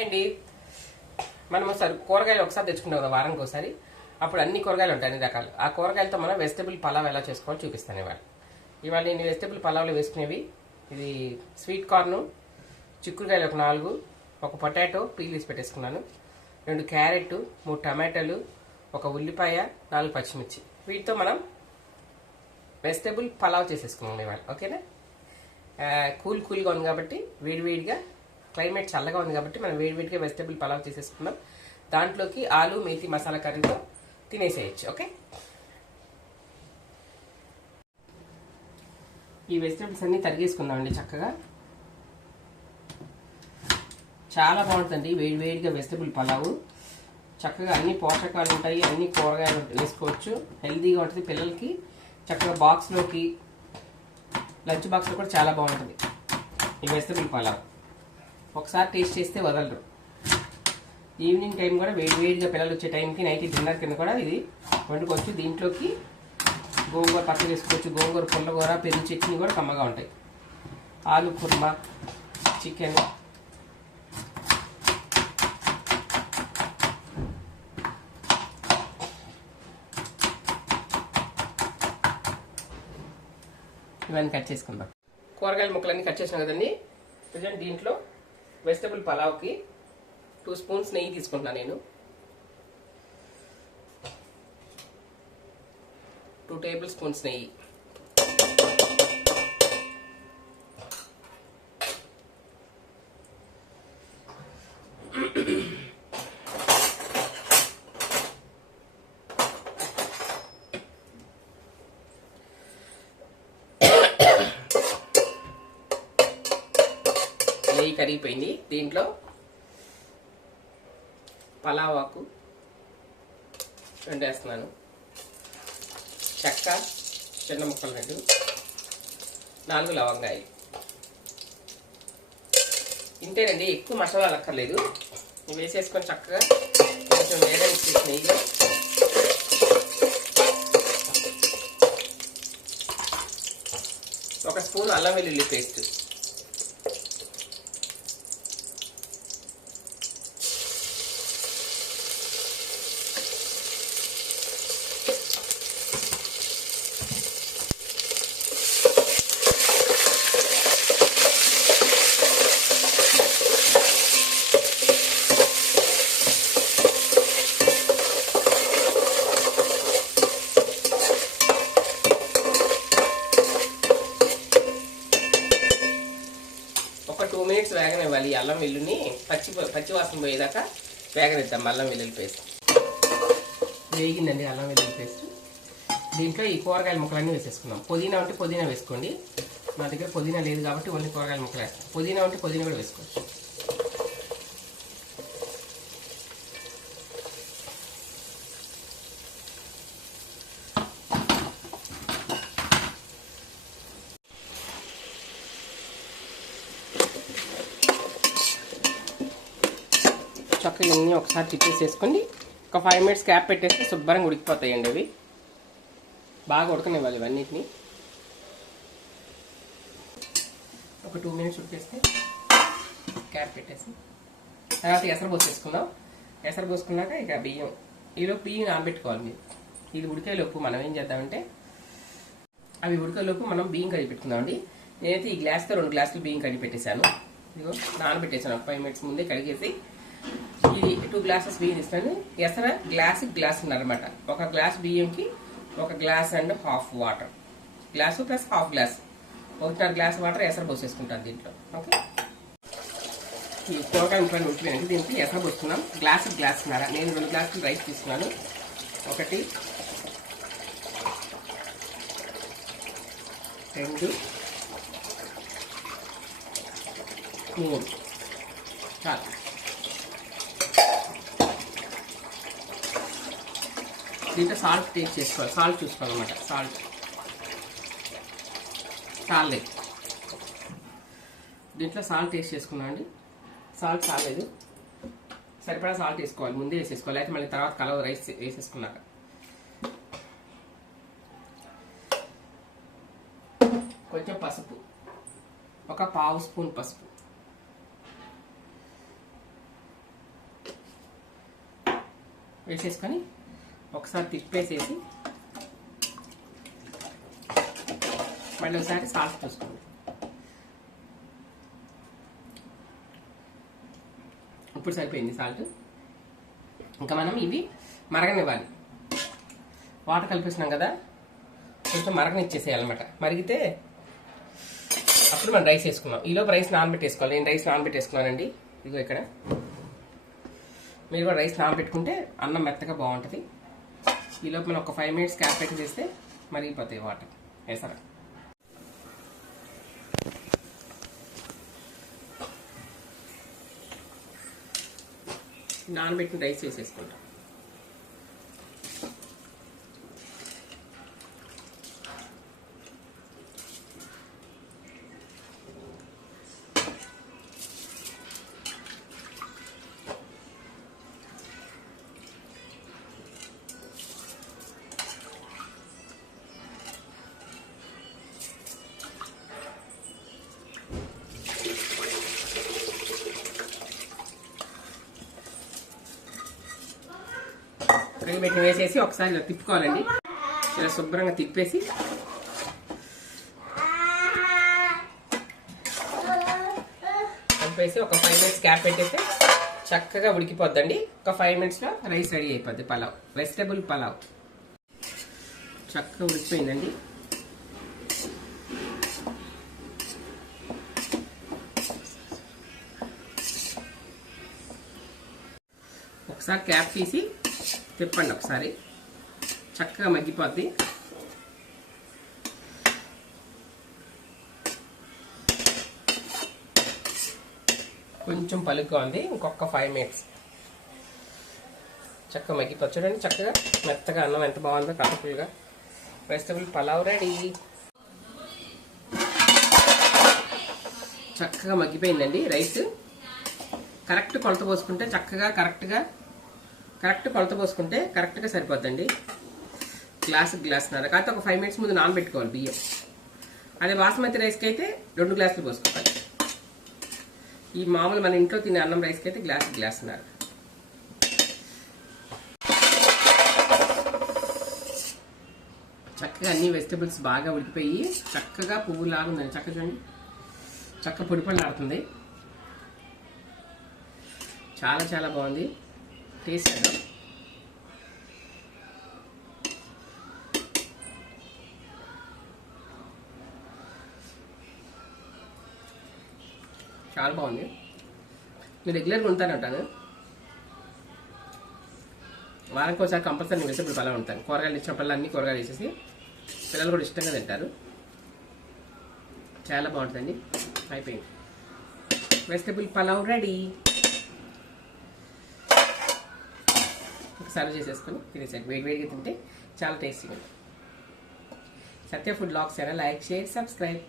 Hi అండి. మనం ఒకసారి కూరగాయలు ఒకసారి తెచ్చుకుంటాం కదా వారానికి ఒకసారి. అప్పుడు అన్ని కూరగాయలు ఉంటాయి, అన్ని రకాలు. ఆ కూరగాయలతో మనం వెజిటబుల్ పలావ్ ఎలా చేసుకోవాలో చూపిస్తాను ఇవాళ నేను వెజిటబుల్ పలావ్లో వేసుకునేవి ఇది స్వీట్ కార్ను, చిక్కుడుకాయలు ఒక 4, ఒక పొటాటో పీల్ తీసి పెట్టేసుకున్నాను, 2 క్యారెట్, 3 టమాటాలు, ఒక ఉల్లిపాయ, 4 పచ్చిమిర్చి. వీటితో మనం వెజిటబుల్ పలావ్ చేసేసుకున్నాం ఇవాళ. ఓకేనా? కూల్గా ఉంది కాబట్టి వేడివేడిగా, క్లైమేట్ చల్లగా ఉంది కాబట్టి మనం వేడివేడిగా వెజిటబుల్ పలావ్ చేసేసుకున్నాం. దాంట్లోకి ఆలు మేతి మసాలా కర్రీతో తినేసేయచ్చు. ఓకే, ఈ వెజిటబుల్స్ అన్ని తరిగేసుకుందామండి చక్కగా. చాలా బాగుంటుంది వేడివేడిగా వెజిటబుల్ పలావు. చక్కగా అన్ని పోషకాలు ఉంటాయి, అన్ని కూరగాయలు వేసుకోవచ్చు, హెల్తీగా ఉంటుంది. పిల్లలకి చక్కగా బాక్స్లోకి, లంచ్ బాక్స్లో కూడా చాలా బాగుంటుంది ఈ వెజిటబుల్ పలావ్. ఒకసారి టేస్ట్ చేస్తే వదలరు. ఈవినింగ్ టైం కూడా వేడివేడిగా పిల్లలు వచ్చే టైంకి నైట్ డిన్నర్ కింద కూడా ఇది వండుకోవచ్చు. దీంట్లోకి గోంగూర పచ్చడి వేసుకోవచ్చు, గోంగూర పుల్లగూర, పెరుగు చట్నీ కూడా కమ్మగా ఉంటాయి. ఆలు కుర్మా, చికెన్, ఇవన్నీ కట్ చేసుకుందాం. కూరగాయల ముక్కలన్నీ కట్ చేసినాం కదండి. ప్రజెంట్ దీంట్లో వెజిటబుల్ పలావ్కి 2 స్పూన్స్ నెయ్యి తీసుకుంటున్నాను నేను. 2 టేబుల్ స్పూన్స్ నెయ్యి. నెయ్యి కరిగిపోయింది. దీంట్లో పలావ్ ఆకు 2 వేస్తున్నాను, చెక్క చిన్న ముక్కలు 2, 4 లవంగాయలు. ఇంతేనండి, ఎక్కువ మసాలాలు అక్కర్లేదు. ఇవి వేసేసుకొని చక్కగా కొంచెం వేయడానికి నెయ్యిలో ఒక స్పూన్ అల్లం వెల్లుల్లి పేస్ట్, ఒక 2 మినిట్స్ వేగనివ్వాలి. అల్లం వెల్లుల్ని పచ్చి వాసన పోయేదాకా వేగనిద్దాం. అల్లం వెల్లుల్లి పేస్ట్ వేగిందండి. అల్లం వెల్లుల్లి పేస్ట్ దీంట్లో ఈ కూరగాయల ముక్కలన్నీ వేసేసుకుందాం. పుదీనా ఉంటే పుదీనా వేసుకోండి. నా దగ్గర పుదీనా లేదు కాబట్టి ఓన్లీ కూరగాయల ముక్కలు వేస్తాం. పుదీనా ఉంటే పుదీనా కూడా వేసుకోవచ్చు. చక్కగా ఇవన్నీ ఒకసారి తిప్పేసేసుకోండి. ఒక 5 మినిట్స్ క్యాప్ పెట్టేస్తే శుభ్రంగా ఉడికిపోతాయండి. అవి బాగా ఉడకనివ్వాలి ఇవన్నిటిని. ఒక 2 మినిట్స్ ఉడికేస్తే క్యాప్ పెట్టేసి తర్వాత ఎసరు పోసేసుకుందాం. ఎసరు పోసుకున్నాక ఇక బియ్యం, ఈలోపు బియ్యం నానబెట్టుకోవాలి మీరు. ఇది ఉడికేలోపు మనం ఏం చేద్దామంటే, అవి ఉడికేలోపు మనం బియ్యం కడిగి పెట్టుకుందామండి. నేనైతే ఈ గ్లాస్తో 2 గ్లాసులు బియ్యం కడిగి పెట్టేశాను. ఇదిగో నానబెట్టేసాను. ఒక 5 మినిట్స్ ముందే కడిగేసి ఇది 2 గ్లాసెస్ బియ్యం ఇస్తాను. ఎసర గ్లాస్ అన్నమాట. ఒక గ్లాస్ బియ్యంకి 1 glass and half water, glass plus half glass, 1.5 glass water ఎసరు పోసేసుకుంటాను దీంట్లో. ఓకే, ఈ కూరగాయ ముక్కలు ఉడికిపోయినాక దీనికి ఎసరు పోసుకున్నాం. గ్లాసున్నర. నేను 2 గ్లాసులు రైస్ తీసుకున్నాను. 1, 2, 3 చాలు. దీంట్లో సాల్ట్ టేస్ట్ చేసుకోవాలి. సాల్ట్ చూసుకోవాలన్నమాట. సాల్ట్ చాలేదు. దీంట్లో సాల్ట్ టేస్ట్ చేసుకున్నామండి. సాల్ట్ చాలేదు, సరిపడా సాల్ట్ వేసుకోవాలి. ముందే వేసేసుకోవాలి, అయితే మళ్ళీ తర్వాత కలవ రైస్ వేసేసుకున్నాక. కొంచెం పసుపు, ఒక 1/2 స్పూన్ పసుపు, వేసేసుకొని ఒకసారి తిప్పేసేసి మళ్ళీ ఒకసారి సాల్ట్ చూసుకోండి. ఇప్పుడు సరిపోయింది సాల్ట్. ఇంకా మనం ఇవి మరగనివ్వాలి. వాటర్ కలిపిస్తున్నాం కదా, కొంచెం మరగనిచ్చేసేయాలన్నమాట. మరిగితే అప్పుడు మనం రైస్ వేసుకున్నాం. ఈలోపు రైస్ నానబెట్టేసుకోవాలి. నేను రైస్ నానబెట్టేసుకున్నానండి. ఇదిగో ఇక్కడ మీరు కూడా రైస్ నానబెట్టుకుంటే అన్నం మెత్తగా బాగుంటుంది. ఈలోపు మనం ఒక 5 minutes క్యాప్ పెట్టి చేస్తే మరిగిపోతాయి వాటర్. వేసారా? నానబెట్టిన రైస్ వేసేసుకుంటాం. పెట్టిన వేసేసి ఒకసారి ఇలా తిప్పుకోవాలండి. ఇలా శుభ్రంగా తిప్పేసి ఒక 5 minutes క్యాప్ పెట్టేస్తే చక్కగా ఉడికిపోద్దండి. ఒక 5 minutesలో రైస్ రెడీ అయిపోద్ది. పలావ్, వెజిటబుల్ పలావ్ చక్కగా ఉడికిపోయిందండి. ఒకసారి క్యాప్ తీసి తిప్పండి. ఒకసారి చక్కగా మగ్గిపోద్ది. కొంచెం పలుగ్గా ఉంది. ఇంకొక 5 minutes చక్కగా మగ్గిపోద్ది. చూడండి చక్కగా మెత్తగా అన్నం ఎంత బాగుందో కలర్ఫుల్గా. Vegetable pulao ready. చక్కగా మగ్గిపోయిందండి రైస్. కరెక్ట్ కొలత పోసుకుంటే చక్కగా కరెక్ట్ కొలత పోసుకుంటే కరెక్ట్గా సరిపోద్దండి. గ్లాసున్నర. కాకపోతే ఒక 5 minutes ముందు నానబెట్టుకోవాలి బియ్యం. అదే బాస్మతి రైస్కి అయితే 2 గ్లాసులు పోసుకోవాలి. ఈ మామూలు మన ఇంట్లో తినే అన్నం రైస్కి అయితే గ్లాసున్నర. చక్కగా అన్ని వెజిటబుల్స్ బాగా ఉడికిపోయి చక్కగా పువ్వులాగా ఉందండి. చక్కగా చూడండి, చక్క పొడి ఆడుతుంది. చాలా చాలా బాగుంది టేస్ట్. చాలా బాగుంది. నేను రెగ్యులర్గా ఉంటానంటాను. వారానికి ఒకసారి కంపల్సరీ వెజిటబుల్ పలావ్ ఉంటాను. కూరగాయలు ఇచ్చినప్పుడల్లా అన్ని కూరగాయలు వేసేసి పిల్లలు కూడా ఇష్టంగా తింటారు. చాలా బాగుంటుందండి. అయిపోయింది. Vegetable pulao ready. సర్వ్ చేసేసుకొని తినేసాను. వేడివేడిగా తింటే చాలా టేస్టీగా ఉంటుంది. సత్య ఫుడ్ బ్లాగ్స్ అయినా లైక్, షేర్, సబ్స్క్రైబ్.